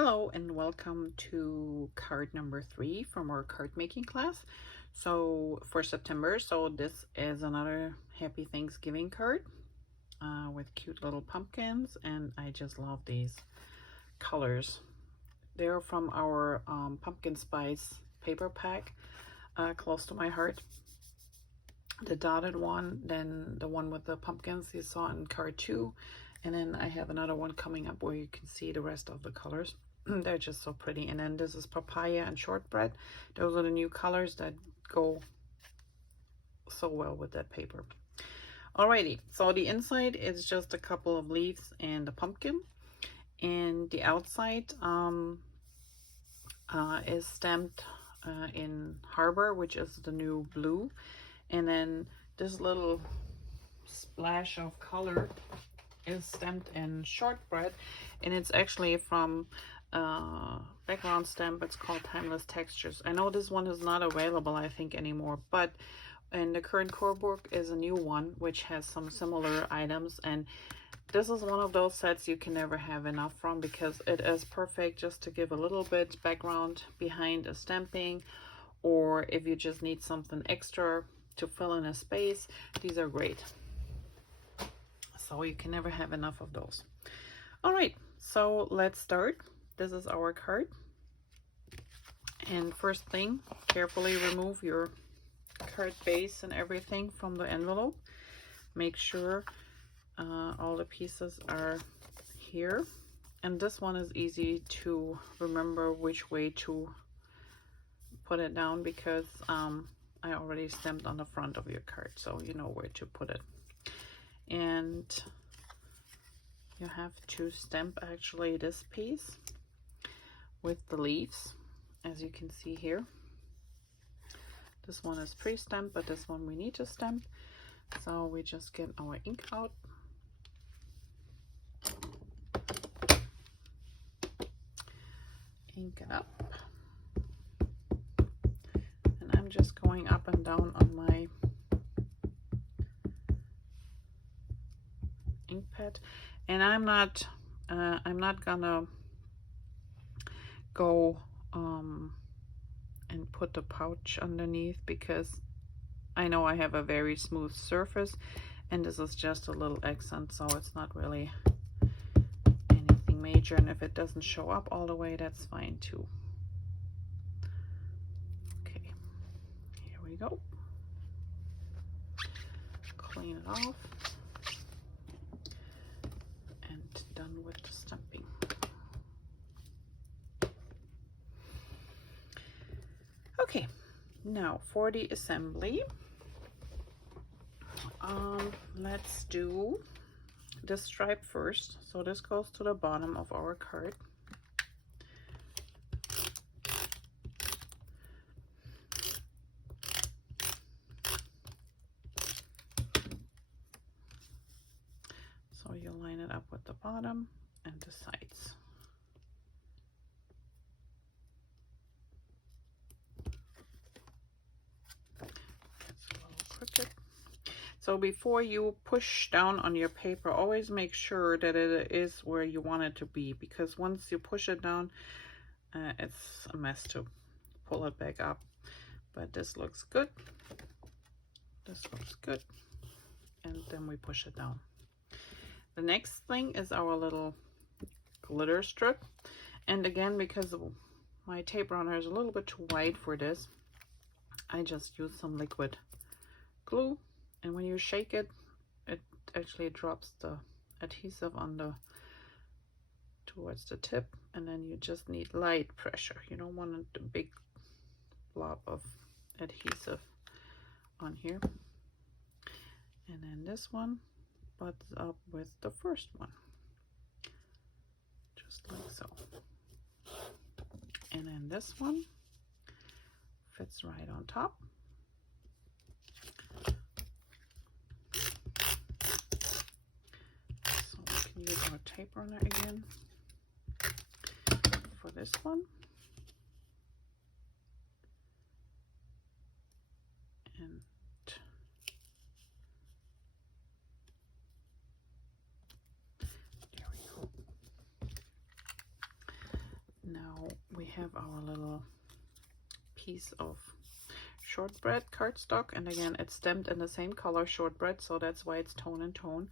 Hello and welcome to card number 3 from our card making class. So for September, this is another Happy Thanksgiving card with cute little pumpkins, and I just love these colors. They're from our pumpkin spice paper pack, close to my heart. The dotted one, then the one with the pumpkins you saw in card 2, and then I have another one coming up where you can see the rest of the colors. They're just so pretty. And then this is papaya and shortbread. Those are the new colors that go so well with that paper. Alrighty, so the inside is just a couple of leaves and a pumpkin, and the outside is stamped in Harbor, which is the new blue, and then this little splash of color is stamped in shortbread, and it's actually from background stamp. It's called Timeless Textures. I know this one is not available, I think, anymore, but in the current core book is a new one which has some similar items, and this is one of those sets you can never have enough from because it is perfect just to give a little bit background behind a stamping, or if you just need something extra to fill in a space. These are great, so you can never have enough of those. All right, so let's start. This is our card, and first thing, carefully remove your card base and everything from the envelope. Make sure all the pieces are here, and this one is easy to remember which way to put it down because I already stamped on the front of your card, so you know where to put it. And you have to stamp actually this piece with the leaves, as you can see here. This one is pre-stamped, but this one we need to stamp. So we just get our ink out. Ink it up. And I'm just going up and down on my ink pad. And I'm not gonna go and put the pouch underneath because I know I have a very smooth surface, and this is just a little accent, so it's not really anything major, and if it doesn't show up all the way, that's fine too. Okay, here we go. Clean it off and done with the stamping. Okay, now for the assembly, let's do the stripe first. So this goes to the bottom of our card. So you line it up with the bottom and the sides. So before you push down on your paper, always make sure that it is where you want it to be, because once you push it down, it's a mess to pull it back up. But this looks good. This looks good. And then we push it down. The next thing is our little glitter strip. And again, because my tape runner is a little bit too wide for this, I just use some liquid glue. And when you shake it, it actually drops the adhesive on towards the tip, and then you just need light pressure. You don't want a big blob of adhesive on here. And then this one butts up with the first one, just like so. And then this one fits right on top. Use our tape runner again for this one, and there we go. have our little piece of shortbread cardstock, and again it's stamped in the same color, shortbread, so that's why it's tone and tone.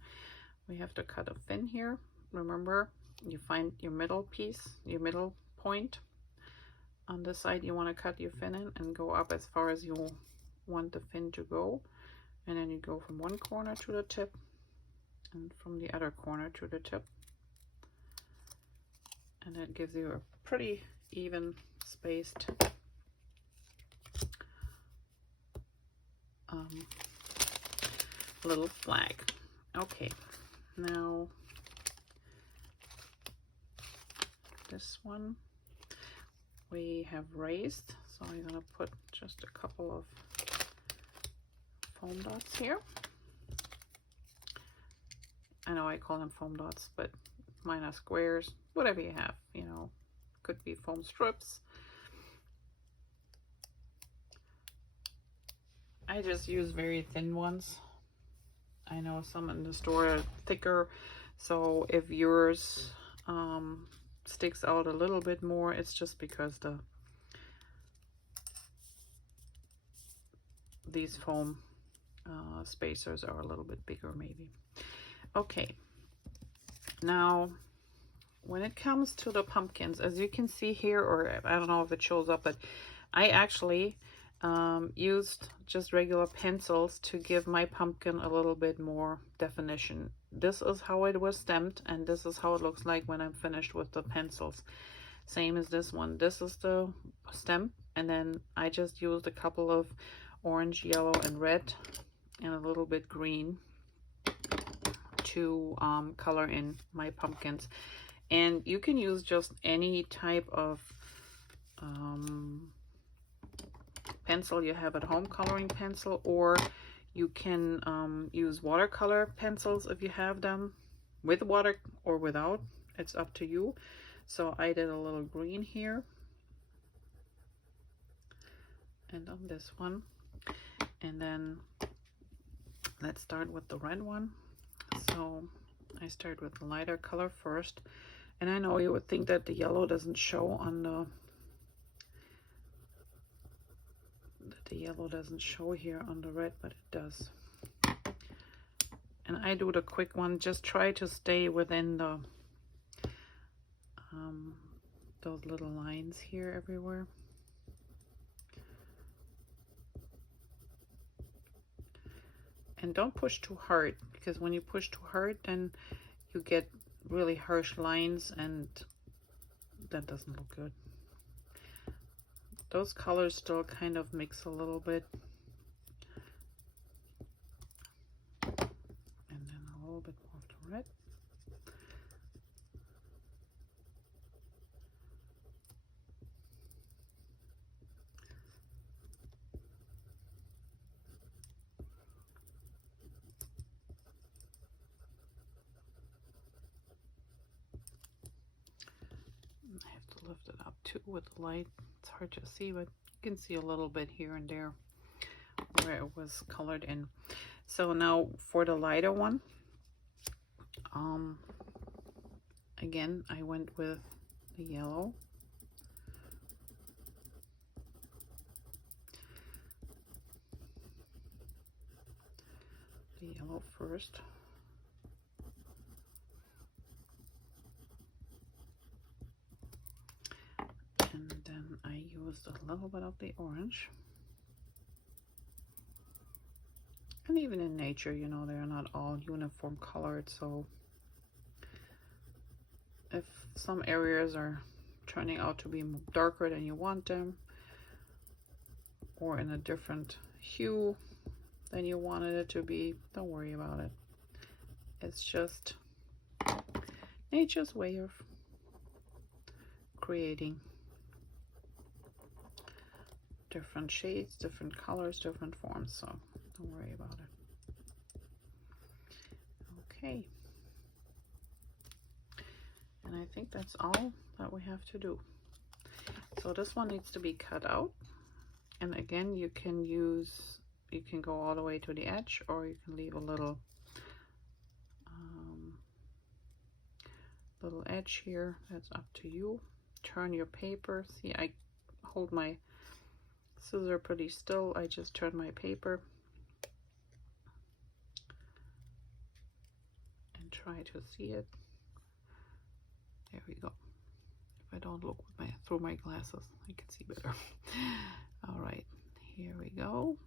We have to cut a fin here. Remember, you find your middle piece, your middle point on this side. You want to cut your fin in and go up as far as you want the fin to go, and then you go from one corner to the tip and from the other corner to the tip, and that gives you a pretty even spaced little flag. Okay, now this one we have raised, so I'm gonna put just a couple of foam dots here. I know I call them foam dots, but mine are squares, whatever you have, you know, could be foam strips. I just use very thin ones. I know some in the store are thicker, so if yours sticks out a little bit more, it's just because these foam spacers are a little bit bigger maybe. Okay, now when it comes to the pumpkins, as you can see here, or I don't know if it shows up, but I actually used just regular pencils to give my pumpkin a little bit more definition. This is how it was stamped, and this is how it looks like when I'm finished with the pencils. Same as this one. This is the stamp, and then I just used a couple of orange, yellow, and red, and a little bit green to color in my pumpkins. And you can use just any type of pencil you have at home, coloring pencil, or you can use watercolor pencils if you have them, with water or without, it's up to you. So I did a little green here, and on this one, and then let's start with the red one. So I start with the lighter color first, and I know you would think that the yellow doesn't show on the yellow doesn't show here on the red, but it does. And I do the quick one, just try to stay within the those little lines here everywhere. And don't push too hard, because when you push too hard, then you get really harsh lines, and that doesn't look good. Those colors still kind of mix a little bit. And then a little bit more of the red. I have to lift it up too with the light. It's hard to see, but you can see a little bit here and there where it was colored in. So now for the lighter one, again, I went with the yellow. The yellow first. And then I used a little bit of the orange. And even in nature, you know, they're not all uniform colored, so if some areas are turning out to be darker than you want them, or in a different hue than you wanted it to be, don't worry about it. It's just nature's way of creating different shades, different colors, different forms, so don't worry about it. Okay. And I think that's all that we have to do. So this one needs to be cut out. And again, you can go all the way to the edge, or you can leave a little edge here. That's up to you. turn your paper. See, I hold my scissor pretty still. I just turn my paper and try to see it. There we go. If I don't look with through my glasses, I can see better. All right, here we go.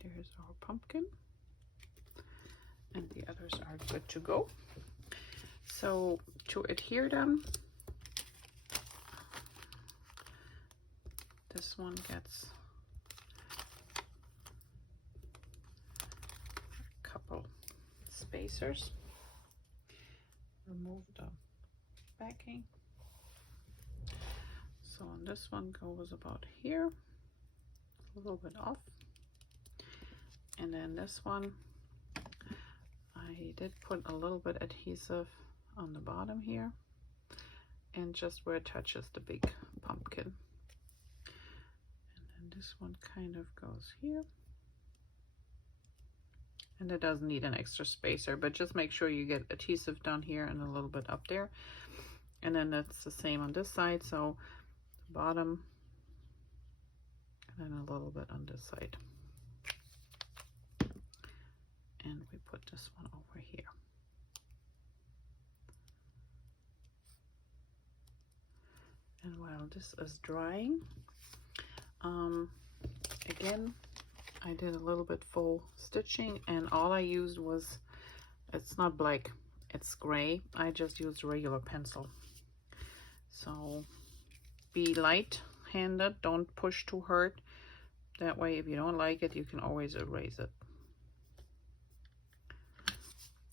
There's our pumpkin, and the others are good to go. So to adhere them, this one gets a couple spacers. Remove the backing. So on this one goes about here, a little bit off. And then this one, I did put a little bit adhesive on the bottom here and just where it touches the big pumpkin. And then this one kind of goes here. And it doesn't need an extra spacer, but just make sure you get adhesive down here and a little bit up there. And then that's the same on this side. So bottom and then a little bit on this side. And we put this one over here. And while this is drying, again, I did a little bit full stitching, and all I used was, it's not black, it's gray. I just used regular pencil. So be light-handed, don't push too hard. That way, if you don't like it, you can always erase it.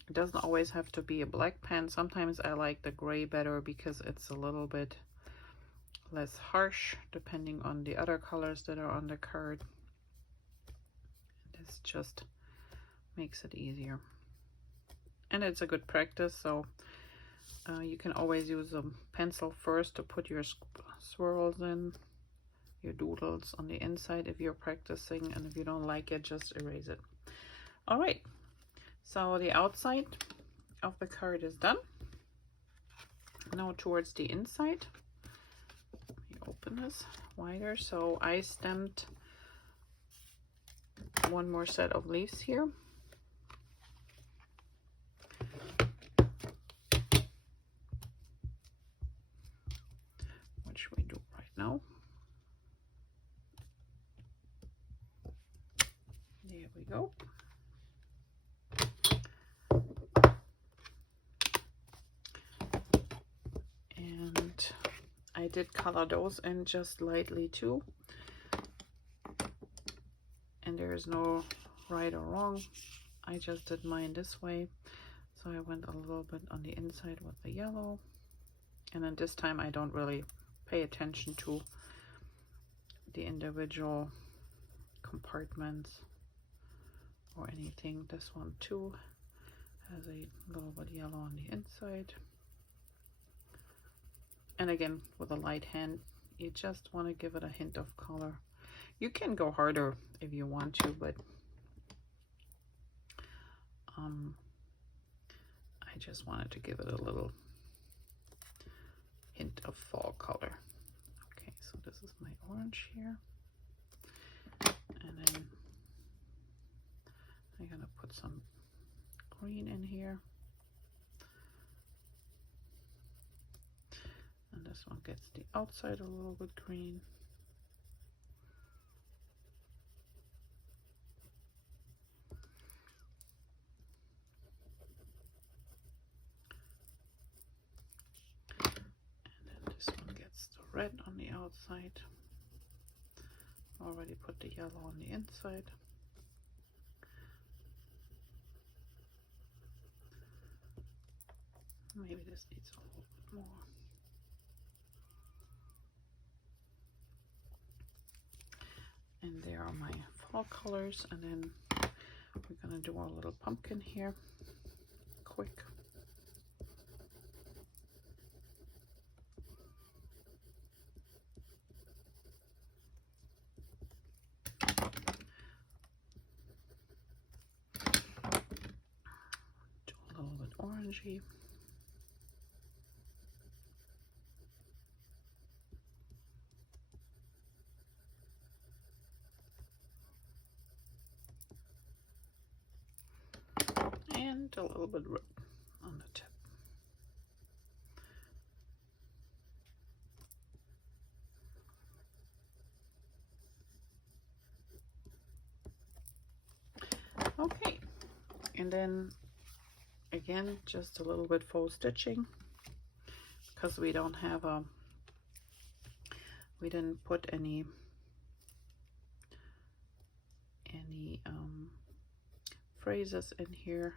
It doesn't always have to be a black pen. Sometimes I like the gray better because it's a little bit less harsh depending on the other colors that are on the card. This just makes it easier. And it's a good practice, so you can always use a pencil first to put your swirls in, your doodles on the inside if you're practicing, and if you don't like it, just erase it. All right. So the outside of the card is done. Now towards the inside, let me open this wider. So I stamped one more set of leaves here. Which we do right now. There we go. And I did color those in just lightly too. And there is no right or wrong. I just did mine this way. So I went a little bit on the inside with the yellow. And then this time I don't really pay attention to the individual compartments or anything. This one too has a little bit yellow on the inside. And again, with a light hand, you just want to give it a hint of color. You can go harder if you want to, but I just wanted to give it a little hint of fall color. Okay, so this is my orange here. And then I'm gonna put some green in here. And this one gets the outside a little bit green. And then this one gets the red on the outside. Already put the yellow on the inside. Maybe this needs a little bit more. And there are my fall colors, and then we're gonna do our little pumpkin here quick. Okay. And a little bit on the tip. Okay, and then again, just a little bit faux stitching because we don't have we didn't put any phrases in here.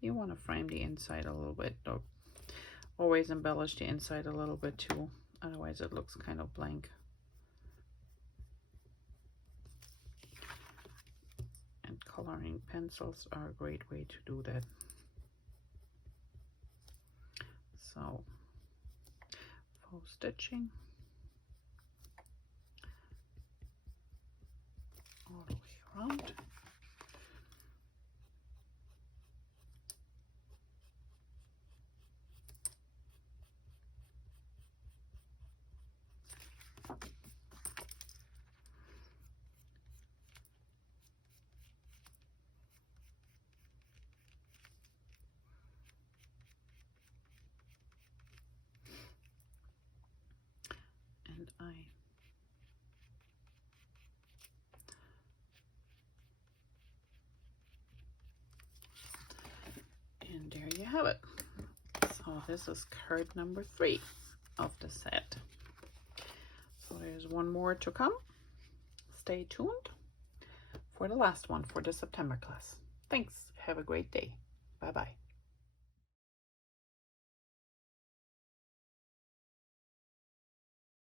You want to frame the inside a little bit, though. Always embellish the inside a little bit too, otherwise it looks kind of blank. And coloring pencils are a great way to do that. So, faux stitching all the way around. And there you have it. So this is card number 3 of the set. So there's one more to come. Stay tuned for the last one for the September class. Thanks. Have a great day. Bye-bye.